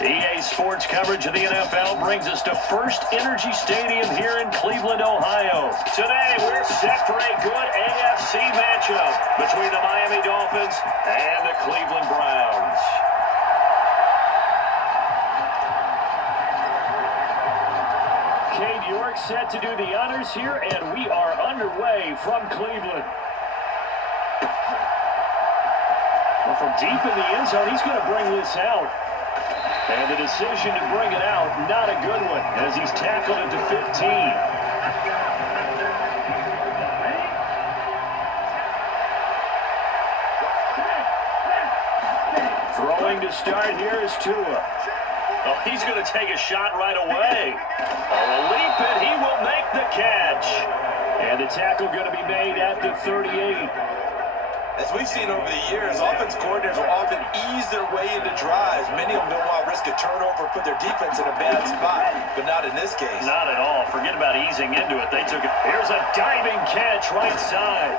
EA Sports coverage of the NFL brings us to First Energy Stadium here in Cleveland, Ohio. Today, we're set for a good AFC matchup between the Miami Dolphins and the Cleveland Browns. Cade York set to do the honors here, and we are underway from Cleveland. Well, from deep in the end zone, he's going to bring this out. And the decision to bring it out, not a good one, as he's tackled it to 15. Throwing to start here is Tua. Oh, he's going to take a shot right away. Oh, leap it, he will make the catch. And the tackle going to be made at the 38. As we've seen over the years, offense coordinators will often ease their way into drives. Many of them don't want to risk a turnover, put their defense in a bad spot, but not in this case. Not at all. Forget about easing into it. They took it. Here's a diving catch right side.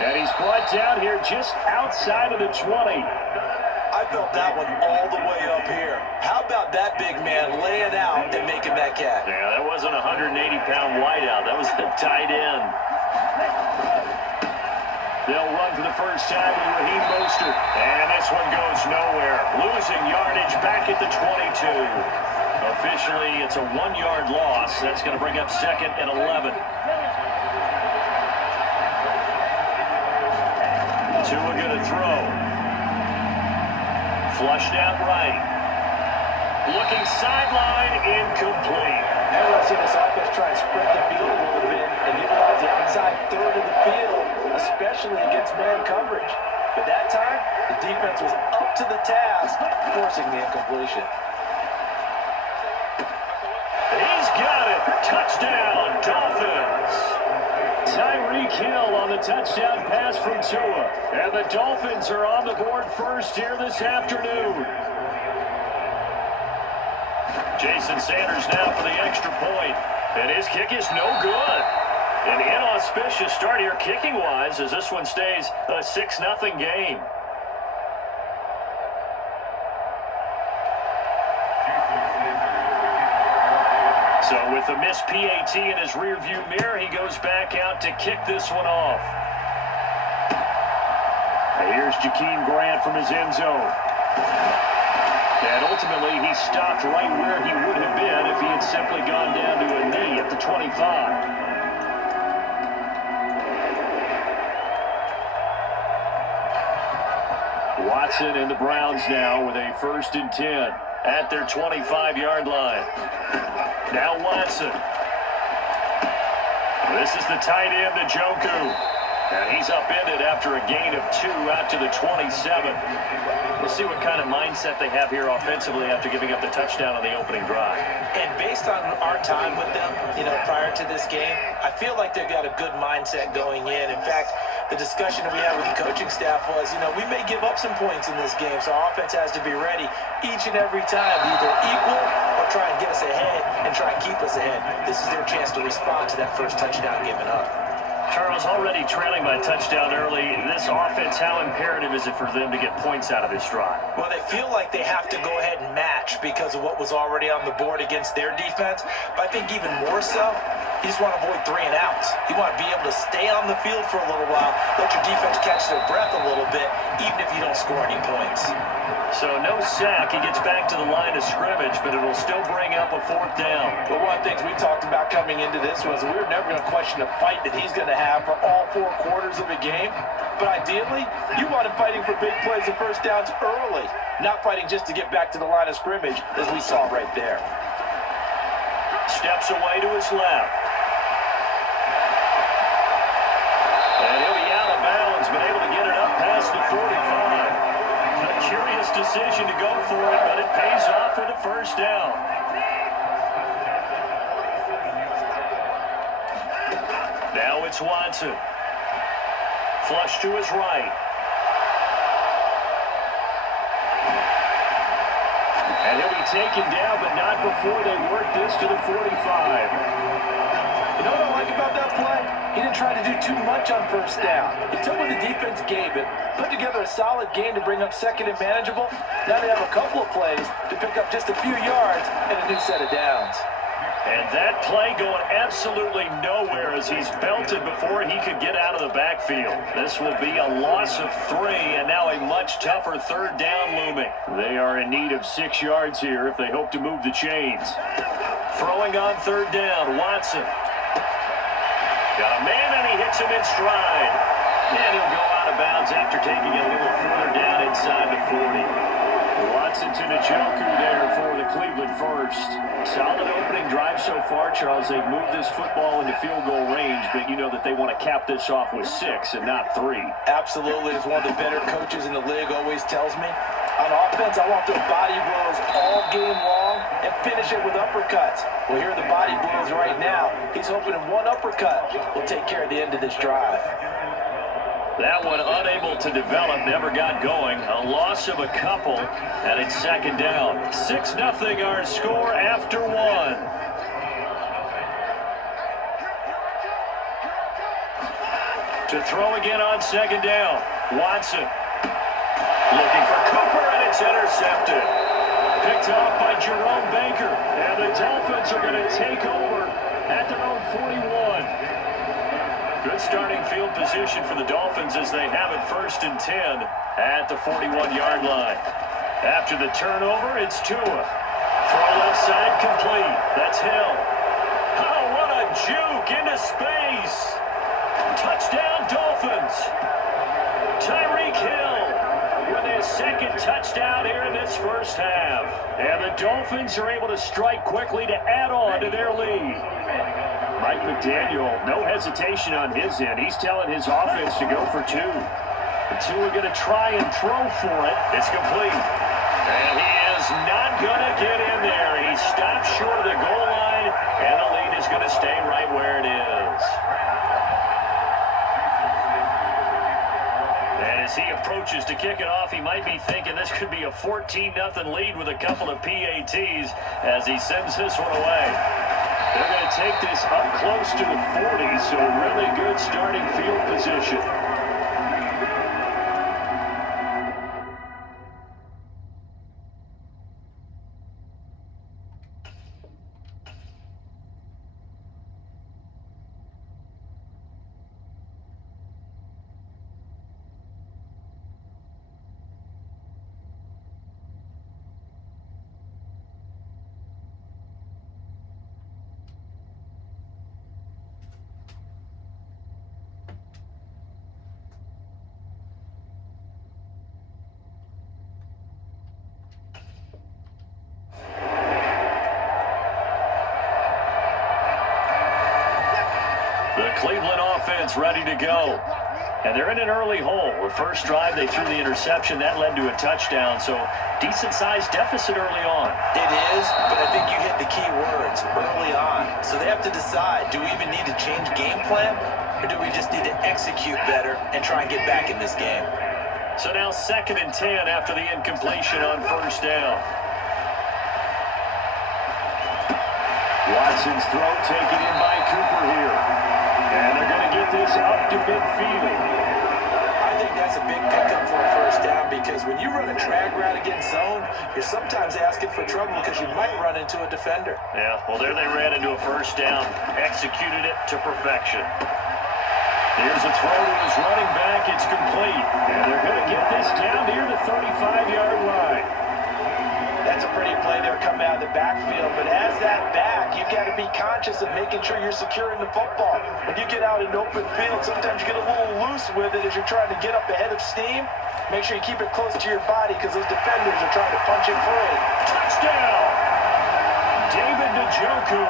And he's brought down here just outside of the 20. I felt that one all the way up here. How about that big man laying out and making that catch? Yeah, that wasn't a 180-pound wideout. That was the tight end. They'll run for the first time with Raheem Mostert. And this one goes nowhere. Losing yardage back at the 22. Officially, it's a 1-yard loss. That's going to bring up 2nd and 11. Tua going to throw. Flushed out right. Looking sideline, incomplete. Now we've seen this offense try and spread the field a little bit and utilize the outside third of the field, especially against man coverage. But that time, the defense was up to the task, forcing the incompletion. He's got it. Touchdown, Dolphins. Tyreek Hill on the touchdown pass from Tua. And the Dolphins are on the board first here this afternoon. Jason Sanders now for the extra point. And his kick is no good. An inauspicious start here kicking-wise as this one stays a 6-0 game. So with the missed PAT in his rearview mirror, he goes back out to kick this one off. And here's Jakeem Grant from his end zone. And ultimately, he stopped right where he would have been if he had simply gone down to a knee at the 25. Watson and the Browns now with a 1st and 10 at their 25-yard line. Now Watson. This is the tight end, Njoku. And he's upended after a gain of 2 out to the 27. We'll see what kind of mindset they have here offensively after giving up the touchdown on the opening drive. And based on our time with them, prior to this game, I feel like they've got a good mindset going in. In fact, the discussion we had with the coaching staff was, we may give up some points in this game, so our offense has to be ready each and every time, either equal or try and get us ahead and try and keep us ahead. This is their chance to respond to that first touchdown given up. Charles, already trailing by touchdown early. This offense, how imperative is it for them to get points out of this drive? Well, they feel like they have to go ahead and match because of what was already on the board against their defense. But I think even more so, you just want to avoid 3 and outs. You want to be able to stay on the field for a little while, let your defense catch their breath a little bit, even if you don't score any points. So no sack. He gets back to the line of scrimmage, but it'll still bring up a 4th down. But one of the things we talked about coming into this was we were never going to question the fight that he's going to have for all 4 quarters of a game. But ideally, you want him fighting for big plays and first downs early, not fighting just to get back to the line of scrimmage, as we saw right there. Steps away to his left. And he'll be out of bounds, but able to get it up past the 45. A curious decision to go for it, but it pays off with a first down. Now it's Watson. Flush to his right. And he'll be taken down, but not before they work this to the 45. You know what I like about that play? He didn't try to do too much on first down. He took what the defense gave it, put together a solid game to bring up second and manageable. Now they have a couple of plays to pick up just a few yards and a new set of downs. And that play going absolutely nowhere as he's belted before he could get out of the backfield. This will be a loss of 3 and now a much tougher third down looming. They are in need of 6 yards here if they hope to move the chains. Throwing on third down, Watson. Got a man and he hits him in stride. And he'll go out of bounds after taking it a little further down inside the 40. Watson to Njoku there for the Cleveland first. Solid opening drive so far, Charles. They've moved this football into field goal range, but you know that they want to cap this off with 6 and not 3. Absolutely. As one of the better coaches in the league always tells me, on offense, I want those body blows all game long and finish it with uppercuts. Well, here are the body blows right now. He's hoping one uppercut will take care of the end of this drive. That one unable to develop, never got going. A loss of a couple, and it's second down. 6-0 our score after 1. To throw again on second down. Watson looking for Cooper, and it's intercepted. Picked off by Jerome Baker, and the Dolphins are going to take over at their own 41. Good starting field position for the Dolphins as they have it 1st and 10 at the 41-yard line. After the turnover, it's Tua. Throw left side complete. That's Hill. Oh, what a juke into space. Touchdown, Dolphins. Tyreek Hill with his second touchdown here in this first half. And the Dolphins are able to strike quickly to add on to their lead. Mike McDaniel, no hesitation on his end. He's telling his offense to go for 2. The 2 are going to try and throw for it. It's complete. And he is not going to get in there. He stops short of the goal line, and the lead is going to stay right where it is. And as he approaches to kick it off, he might be thinking this could be a 14-0 lead with a couple of PATs as he sends this one away. They're going to take this up close to the 40, so really good starting field position. The Cleveland offense ready to go. And they're in an early hole. The first drive, they threw the interception. That led to a touchdown. So decent-sized deficit early on. It is, but I think you hit the key words early on. So they have to decide, do we even need to change game plan? Or do we just need to execute better and try and get back in this game? So now 2nd and 10 after the incompletion on first down. Watson's throw taken in by Cooper here. And they're going to get this up to midfield. I think that's a big pickup for a first down because when you run a drag route against zone, you're sometimes asking for trouble because you might run into a defender. Yeah, well, there they ran into a first down. Executed it to perfection. Here's a throw to his running back. It's complete. And they're going to get this down near the 35-yard line. That's a pretty play there coming out of the backfield, but as that back, you've got to be conscious of making sure you're securing the football. When you get out in open field, sometimes you get a little loose with it as you're trying to get up ahead of steam. Make sure you keep it close to your body because those defenders are trying to punch it free. Touchdown! David Njoku,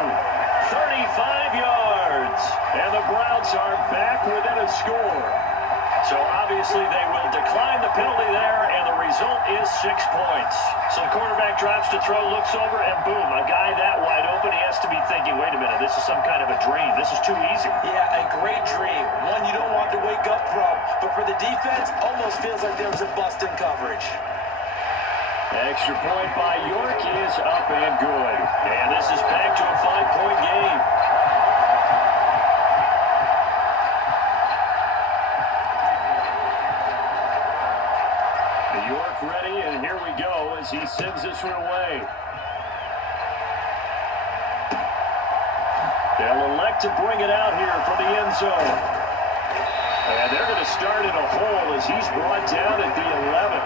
35 yards. And the Browns are back within a score. So obviously they will decline the penalty there, and the result is 6 points. So the quarterback drops to throw, looks over, and boom, a guy that wide open, he has to be thinking, wait a minute, this is some kind of a dream. This is too easy. Yeah, a great dream. One you don't want to wake up from. But for the defense, almost feels like there was a bust in coverage. Extra point by York is up and good. And this is back to a 5-point game. ready, and here we go as he sends this one away. They'll elect to bring it out here from the end zone. And they're going to start in a hole as he's brought down at the 11.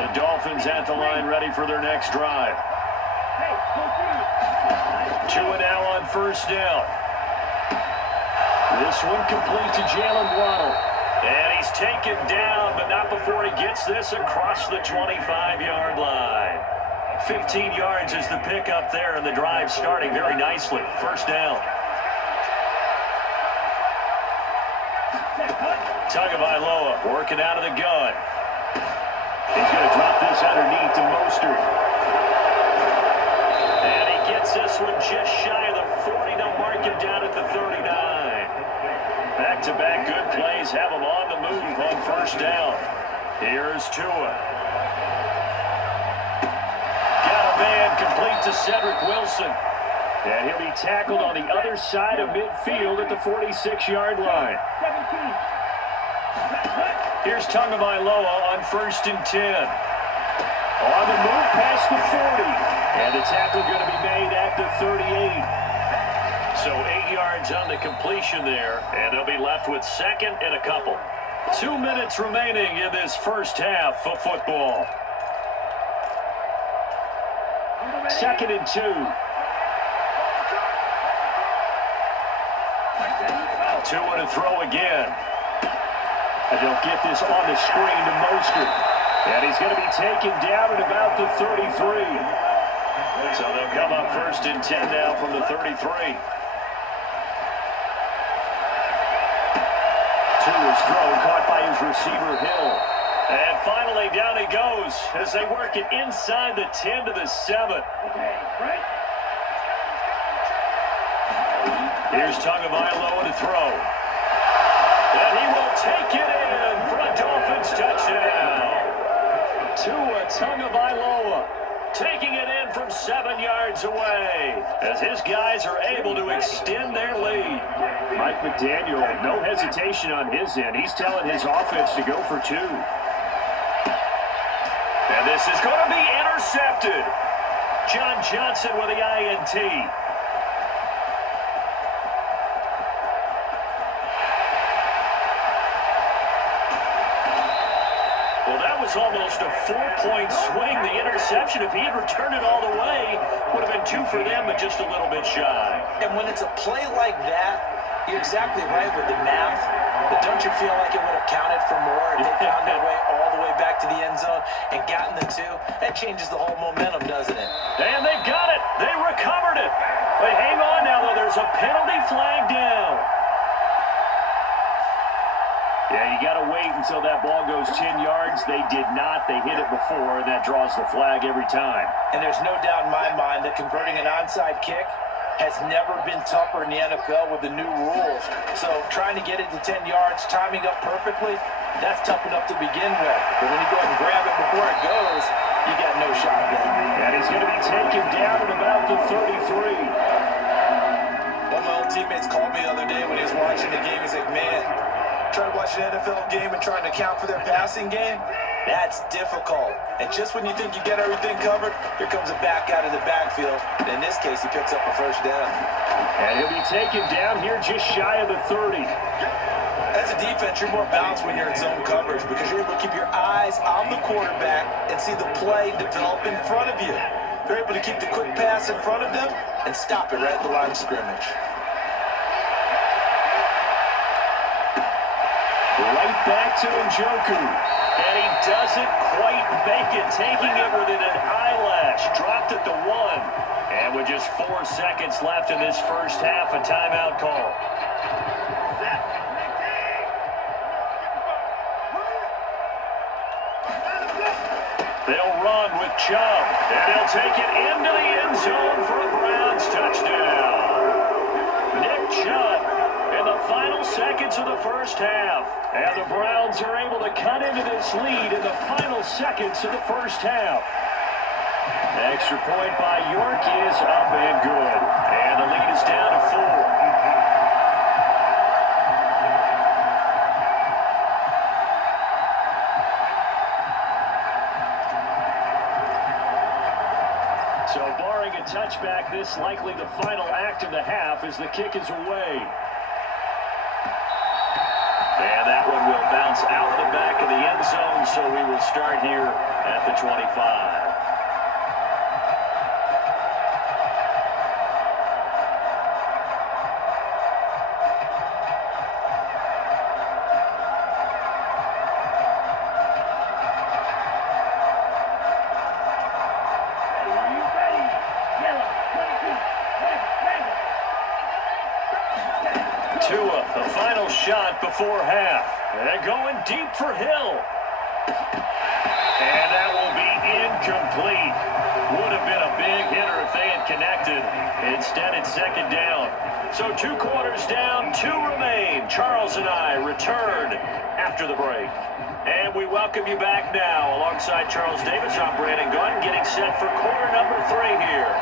The Dolphins at the line ready for their next drive. 2 now on first down. This one complete to Jalen Waddle. And he's taken down, but not before he gets this across the 25-yard line. 15 yards is the pickup there, and the drive starting very nicely. First down. Tagovailoa working out of the gun. He's going to drop this underneath to Mostert. And he gets this one just shy of the 40 to mark it down at the 39. Back-to-back good plays have him on the move on first down. Here's Tua. Got a man complete to Cedric Wilson. And he'll be tackled on the other side of midfield at the 46-yard line. Here's Tagovailoa on first and 10. On the move past the 40. And the tackle going to be made at the 38. So 8 yards on the completion there. And they'll be left with second and a couple. 2 minutes remaining in this first half of football. Second and 2. Tua to throw again. And they'll get this on the screen to Mostert. And he's going to be taken down at about the 33. So they'll come up first and 10 now from the 33. Tua's throw caught by his receiver Hill. And finally down he goes as they work it inside the 10 to the 7. Here's Tagovailoa to throw. And he will take it in for a Dolphins touchdown. Tua Tagovailoa taking it in from 7 yards away as his guys are able to extend their lead. Mike McDaniel, no hesitation on his end. He's telling his offense to go for 2. And this is going to be intercepted. John Johnson with the INT. Almost a 4-point swing. The interception, if he had returned it all the way, would have been 2 for them, but just a little bit shy. And when it's a play like that, you're exactly right with the math. But don't you feel like it would have counted for more if they found their way all the way back to the end zone and gotten the 2? That changes the whole momentum, doesn't it? And they've got it. They recovered it. But hang on now, though. There's a penalty flag down. Yeah, you got to wait until that ball goes 10 yards. They did not. They hit it before, and that draws the flag every time. And there's no doubt in my mind that converting an onside kick has never been tougher in the NFL with the new rules. So trying to get it to 10 yards, timing up perfectly, that's tough enough to begin with. But when you go ahead and grab it before it goes, you got no shot there. And he's going to be taken down at about the 33. One of my old teammates called me the other day when he was watching the game. He's like, man, trying to watch an NFL game and trying to account for their passing game, that's difficult. And just when you think you get everything covered, here comes a back out of the backfield. And in this case, he picks up a first down. And he'll be taken down here just shy of the 30. As a defense, you're more balanced when you're in zone coverage because you're able to keep your eyes on the quarterback and see the play develop in front of you. They're able to keep the quick pass in front of them and stop it right at the line of scrimmage. Right back to Njoku. And he doesn't quite make it, taking it within an eyelash. Dropped at the 1. And with just 4 seconds left in this first half, a timeout call. They'll run with Chubb. And he'll take it into the end zone for a Browns touchdown. Nick Chubb in the final seconds of the first half. And the Browns are able to cut into this lead in the final seconds of the first half. Extra point by York is up and good. And the lead is down to 4. So barring a touchback, this likely the final act of the half as the kick is away. And that one will bounce out of the back of the end zone, so we will start here at the 25. Tua, the final shot before half. And going deep for Hill. And that will be incomplete. Would have been a big hitter if they had connected. Instead, it's second down. So 2 quarters down, 2 remain. Charles and I return after the break. And we welcome you back now. Alongside Charles Davis, I'm Brandon Gunn, getting set for quarter number 3 here.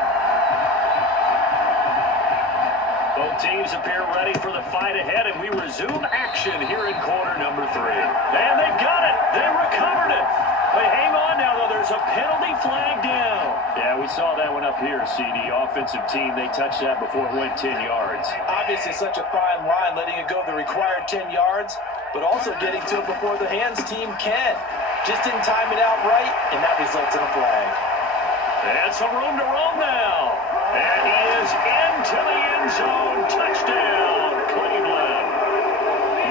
Both teams appear ready for the fight ahead, and we resume action here in quarter number 3. And they've got it. They recovered it. They hang on now, though. There's a penalty flag down. Yeah, we saw that one up here, CD. Offensive team, they touched that before it went 10 yards. Obviously, such a fine line, letting it go the required 10 yards, but also getting to it before the hands team can. Just didn't time it out right, and that results in a flag. And some room to roam now. And he is into the end zone. Touchdown, Cleveland.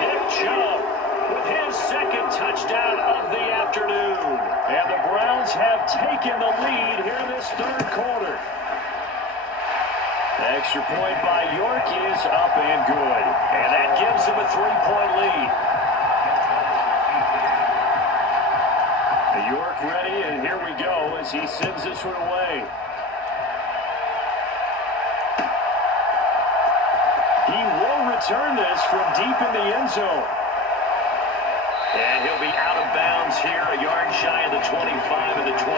Nick Chubb with his second touchdown of the afternoon. And the Browns have taken the lead here in this third quarter. The extra point by York is up and good. And that gives them a 3-point lead. York ready, and here we go as he sends this one away. He will return this from deep in the end zone. And he'll be out of bounds here, a yard shy of the 25 and the 24.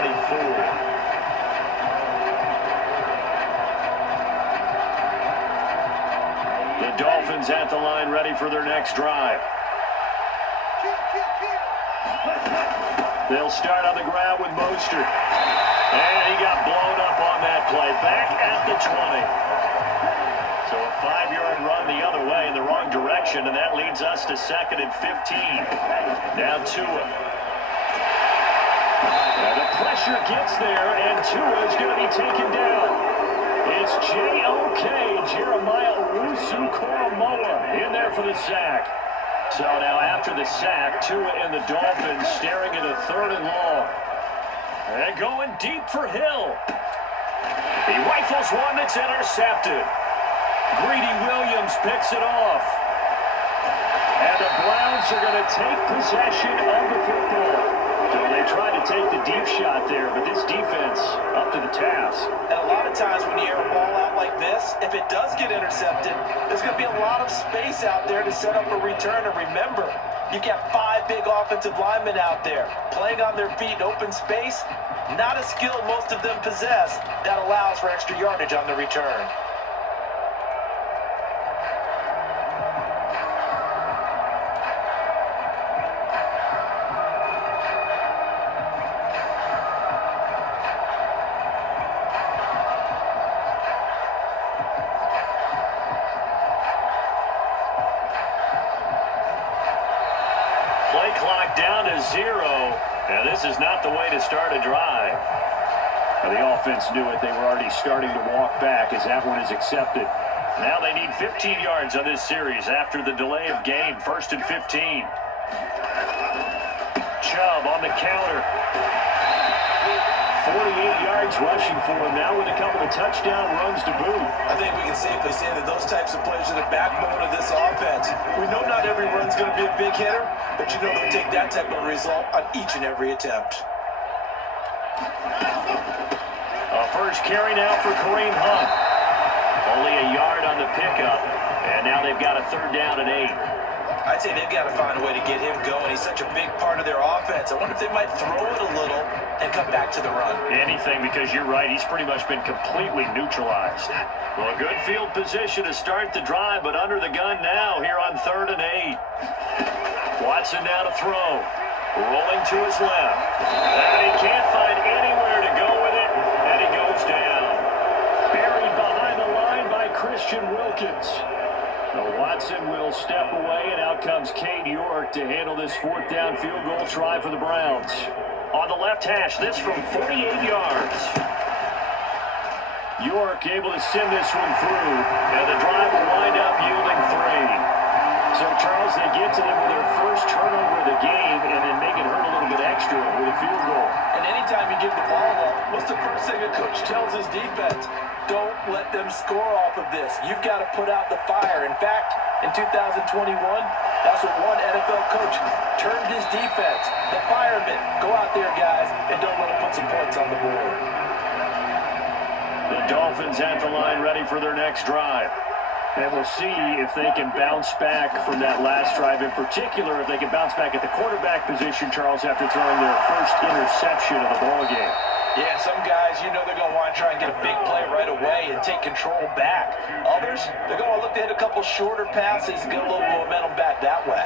The Dolphins at the line ready for their next drive. They'll start on the ground with Mostert. And he got blown up on that play. Back at the 20. So a 5-yard run the other way in the wrong direction, and that leads us to 2nd and 15. Now Tua. Now the pressure gets there, and Tua is going to be taken down. It's J.O.K. Jeremiah Owusu-Koramoah in there for the sack. So now after the sack, Tua and the Dolphins staring at a 3rd and long. And going deep for Hill. He rifles one that's intercepted. Greedy Williams picks it off. And the Browns are going to take possession of the football. So they tried to take the deep shot there, but this defense up to the task. And a lot of times when you air a ball out like this, if it does get intercepted, there's going to be a lot of space out there to set up a return. And remember, you've got 5 big offensive linemen out there playing on their feet in open space. Not a skill most of them possess that allows for extra yardage on the return. Play clock down to 0. Now this is not the way to start a drive. Now, the offense knew it. They were already starting to walk back as that one is accepted. Now they need 15 yards on this series after the delay of game. 1st and 15. Chubb on the counter. 48 yards rushing for him now with a couple of touchdown runs to boot. I think we can safely say that those types of plays are the backbone of this offense. We know not every run's going to be a big hitter, but you know they'll take that type of result on each and every attempt. A first carry now for Kareem Hunt. Only a yard on the pickup, and now they've got a 3rd down and 8. I'd say they've got to find a way to get him going. He's such a big part of their offense. I wonder if they might throw it a little and come back to the run. Anything, because you're right. He's pretty much been completely neutralized. Well, a good field position to start the drive, but under the gun now here on 3rd and 8. Watson now to throw. Rolling to his left. And he can't find anywhere to go with it, and he goes down. Watson will step away, and out comes Cade York to handle this fourth down field goal try for the Browns. On the left hash, this from 48 yards. York able to send this one through, and the drive will wind up yielding 3. So, Charles, they get to them with their first turnover of the game and then make it hurt a little bit extra with a field goal. And anytime you give the ball up, what's the first thing a coach tells his defense? Don't let them score off of this. You've got to put out the fire. In fact, in 2021, that's what one NFL coach termed his defense. The firemen. Go out there, guys, and don't let them put some points on the board. The Dolphins at the line ready for their next drive. And we'll see if they can bounce back from that last drive. In particular, if they can bounce back at the quarterback position, Charles, after throwing their first interception of the ball game. Yeah, some guys, you know they're going to want to try and get a big play right away and take control back. Others, they're going to look to hit a couple shorter passes and get a little momentum back that way.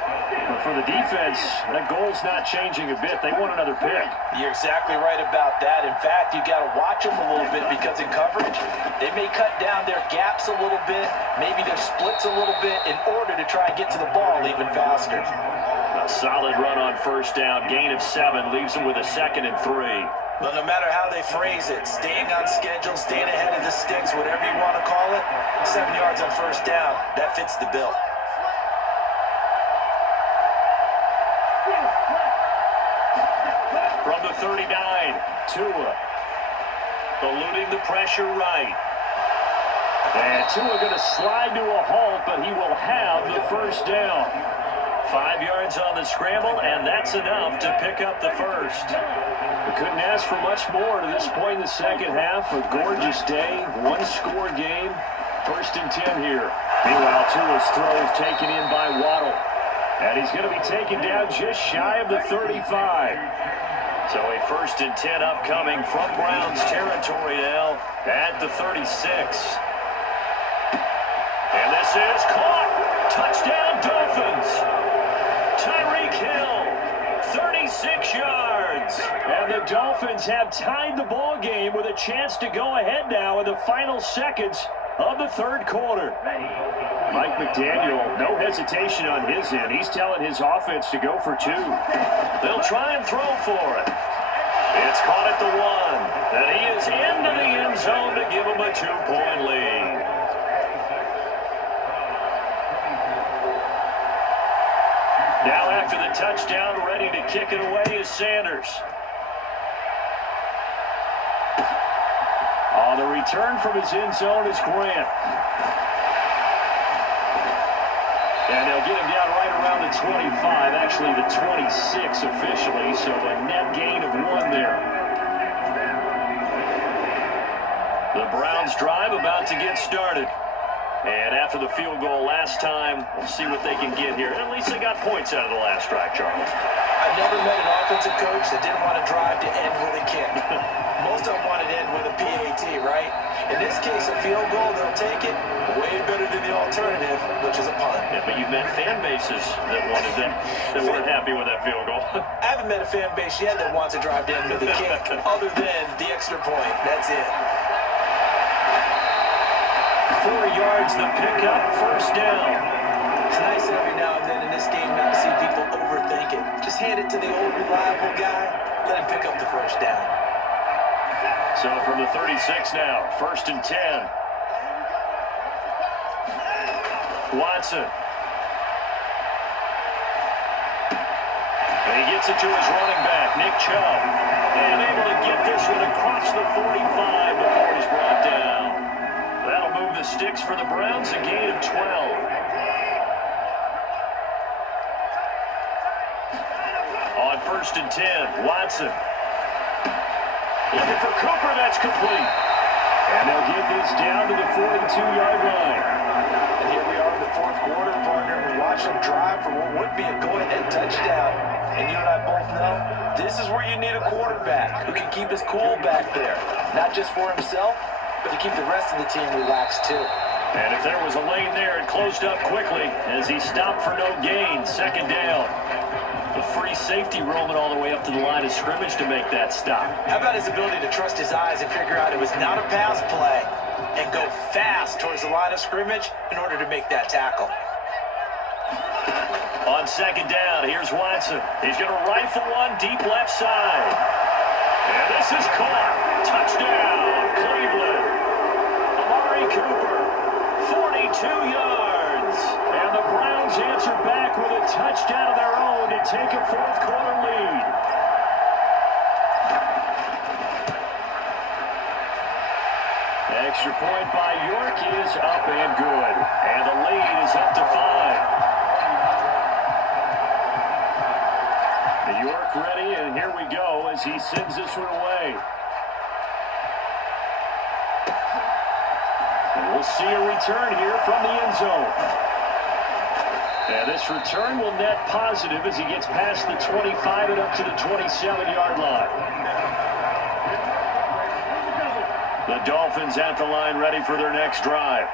But for the defense, that goal's not changing a bit. They want another pick. You're exactly right about that. In fact, you got to watch them a little bit because in coverage, they may cut down their gaps a little bit, maybe their splits a little bit in order to try and get to the ball even faster. A solid run on first down. Gain of 7 leaves them with a 2nd and 3. But no matter how they phrase it, staying on schedule, staying ahead of the sticks, whatever you want to call it, 7 yards on first down, that fits the bill. From the 39, Tua eluding the pressure right. And Tua going to slide to a halt, but he will have the first down. 5 yards on the scramble, and that's enough to pick up the first. We couldn't ask for much more to this point in the second half. A gorgeous day, one-score game. 1st and 10 here. Meanwhile, Tua's throw is taken in by Waddle. And he's going to be taken down just shy of the 35. So a 1st and 10 upcoming from Browns territory now at the 36. And this is caught. Touchdown, Dolphins. Tyreek Hill, 36 yards. And the Dolphins have tied the ball game with a chance to go ahead now in the final seconds of the third quarter. Mike McDaniel, no hesitation on his end. He's telling his offense to go for 2. They'll try and throw for it. It's caught at the 1. And he is into the end zone to give him a 2-point lead. Now after the touchdown, ready to kick it away is Sanders. On the return from his end zone is Grant. And they'll get him down right around the 25, actually the 26 officially, so a net gain of 1 there. The Browns drive about to get started. And after the field goal last time, we'll see what they can get here. At least they got points out of the last drive, Charles. I've never met an offensive coach that didn't want to drive to end with a kick. Most of them wanted to end with a PAT, right? In this case, a field goal, they'll take it. Way better than the alternative, which is a punt. Yeah, but you've met fan bases that wanted that, that weren't happy with that field goal. I haven't met a fan base yet that wants to drive to end with a kick, other than the extra point. That's it. 4 yards, the pickup, first down. It's nice every now and then in this game not to see people overthink it. Just hand it to the old reliable guy, let him pick up the first down. So from the 36 now, 1st and 10. Watson. And he gets it to his running back, Nick Chubb. And able to get this one across the 45 before he's brought down. That'll move the sticks for the Browns, a gain of 12. On 1st and 10, Watson. Looking for Cooper, that's complete. And they'll get this down to the 42-yard line. And here we are in the fourth quarter, partner. We watch them drive for what would be a go-ahead touchdown. And you and I both know, this is where you need a quarterback who can keep his cool back there. Not just for himself, but to keep the rest of the team relaxed too. And if there was a lane there, it closed up quickly as he stopped for no gain. 2nd down. A free safety roaming all the way up to the line of scrimmage to make that stop. How about his ability to trust his eyes and figure out it was not a pass play and go fast towards the line of scrimmage in order to make that tackle? On second down, here's Watson. He's going to rifle one deep left side. And this is caught. Touchdown, Cleveland. Amari Cooper, 42 yards. And the Browns answer back with a touchdown of their own to take a fourth-quarter lead. Extra point by York is up and good. And the lead is up to 5. York ready, and here we go as he sends this one away. And we'll see a return here from the end zone. And this return will net positive as he gets past the 25 and up to the 27-yard line. The Dolphins at the line ready for their next drive.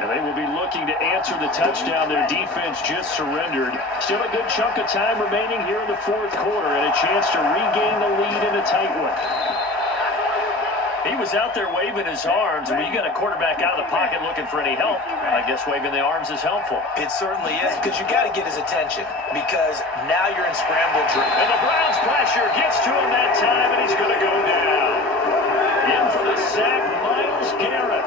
And they will be looking to answer the touchdown their defense just surrendered. Still a good chunk of time remaining here in the fourth quarter and a chance to regain the lead in a tight one. He was out there waving his arms, and when you got a quarterback out of the pocket looking for any help, I guess waving the arms is helpful. It certainly is, because you got to get his attention, because now you're in scramble drill. And the Browns pressure gets to him that time, and he's going to go down. In for the sack, Myles Garrett.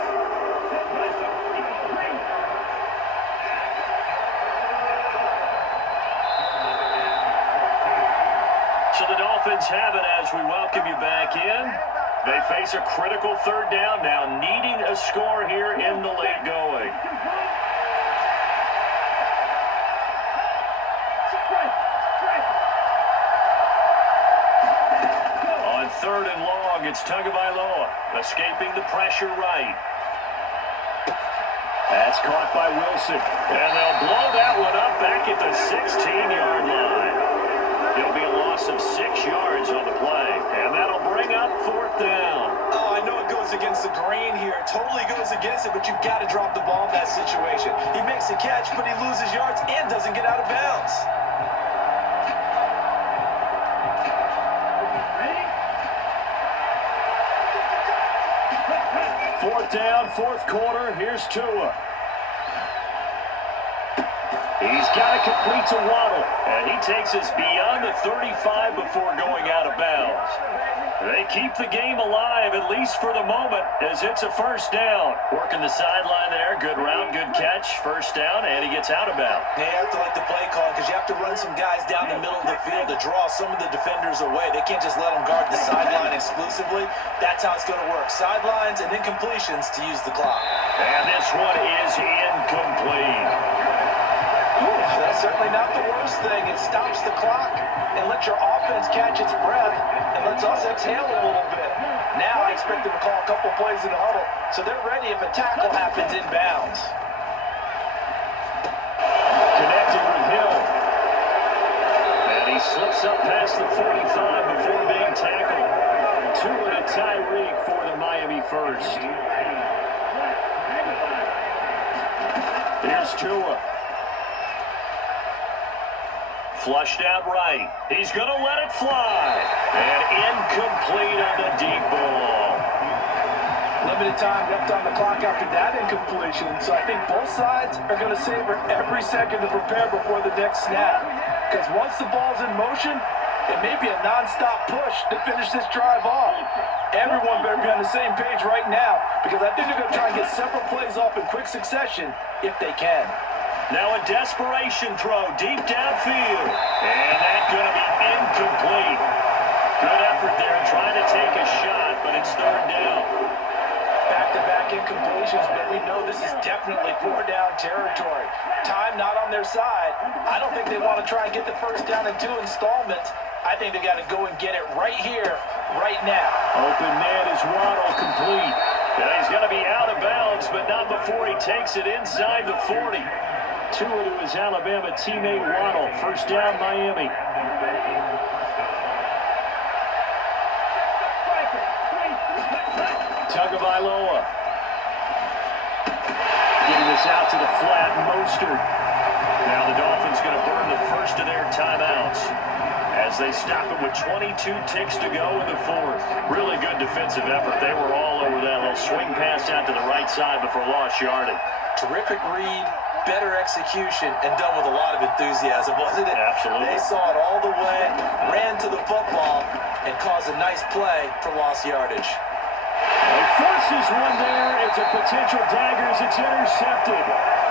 So the Dolphins have it as we welcome you back in. They face a critical third down now, needing a score here in the late going. On third and long, it's Tagovailoa, escaping the pressure right. That's caught by Wilson, and they'll blow that one up back at the 16-yard line. It'll be a loss of 6 yards on the play, and that'll bring up fourth down. Oh, I know it goes against the grain here. It totally goes against it, but you've got to drop the ball in that situation. He makes a catch, but he loses yards and doesn't get out of bounds. Fourth down, fourth quarter. Here's Tua. He's got to complete to Waddle, and he takes us beyond the 35 before going out of bounds. They keep the game alive, at least for the moment, as it's a first down. Working the sideline there, good route, good catch, first down, and he gets out of bounds. You have to like the play call because you have to run some guys down the middle of the field to draw some of the defenders away. They can't just let them guard the sideline exclusively. That's how it's going to work. Sidelines and incompletions to use the clock. And this one is incomplete. That's certainly not the worst thing. It stops the clock and lets your offense catch its breath and lets us exhale a little bit. Now I expect them to call a couple plays in the huddle so they're ready if a tackle happens inbounds. Connected with Hill. And he slips up past the 45 before being tackled. Tua to Tyreek for the Miami first. Here's Tua. Flushed out right. He's going to let it fly. And incomplete on the deep ball. Limited time left on the clock after that incompletion, so I think both sides are going to savor every second to prepare before the next snap. Because once the ball's in motion, it may be a non-stop push to finish this drive off. Everyone better be on the same page right now, because I think they're going to try and get several plays off in quick succession if they can. Now a desperation throw deep downfield. And that's going to be incomplete. Good effort there trying to take a shot, but it's third down. Back-to-back incompletions, but we know this is definitely four-down territory. Time not on their side. I don't think they want to try and get the first down in 2 installments. I think they got to go and get it right here, right now. Open man is Waddle, complete. And he's going to be out of bounds, but not before he takes it inside the 40. Tua to his Alabama teammate Waddle. First down, Miami. Tagovailoa. Getting this out to the flat, Mostert. Now the Dolphins going to burn the first of their timeouts as they stop it with 22 ticks to go in the fourth. Really good defensive effort. They were all over that little swing pass out to the right side before lost yardage. Terrific read, better execution, and done with a lot of enthusiasm, wasn't it? Absolutely. They saw it all the way, ran to the football, and caused a nice play for lost yardage. He forces one there. It's a potential dagger as it's intercepted.